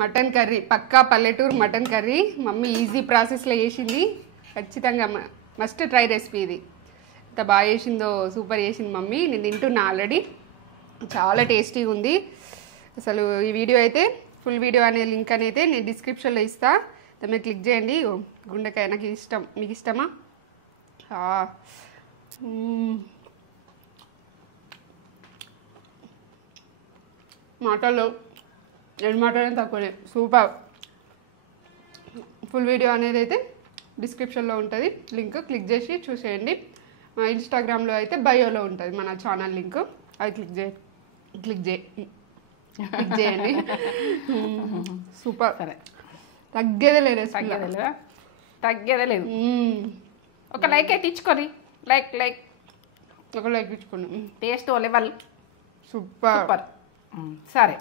Mutton curry, పక్కా పల్లెటూరు mutton curry. Mummy easy ప్రాసెస్లో చేసింది. ఖచ్చితంగా మస్ట్ ట్రై రెసిపీ ఇది. ఎంత బాగా చేసిందో, సూపర్ చేసింది మమ్మీ. నేను తింటున్నా ఆల్రెడీ. చాలా టేస్టీగా ఉంది అసలు. ఈ వీడియో అయితే ఫుల్ వీడియో అనే లింక్ అనేది నేను డిస్క్రిప్షన్లో ఇస్తా, మీరు క్లిక్ చేయండి. గుండెకాయ నాకు ఇష్టం, మీకు ఇష్టమా? మాటల్లో రెండు మాటలు తక్కువనే, సూపర్. ఫుల్ వీడియో అనేది అయితే డిస్క్రిప్షన్లో ఉంటుంది, లింక్ క్లిక్ చేసి చూసేయండి. ఇన్స్టాగ్రామ్లో అయితే బయోలో ఉంటుంది మన ఛానల్ లింక్, అది క్లిక్ చేయండి. సూపర్. సరే, తగ్గేదే లేదు, తగ్గేదే లేదు. ఒక లైక్ అయితే ఇచ్చుకోరి. లైక్ ఒక లైక్ ఇచ్చుకోండి. Taste level super. సరే.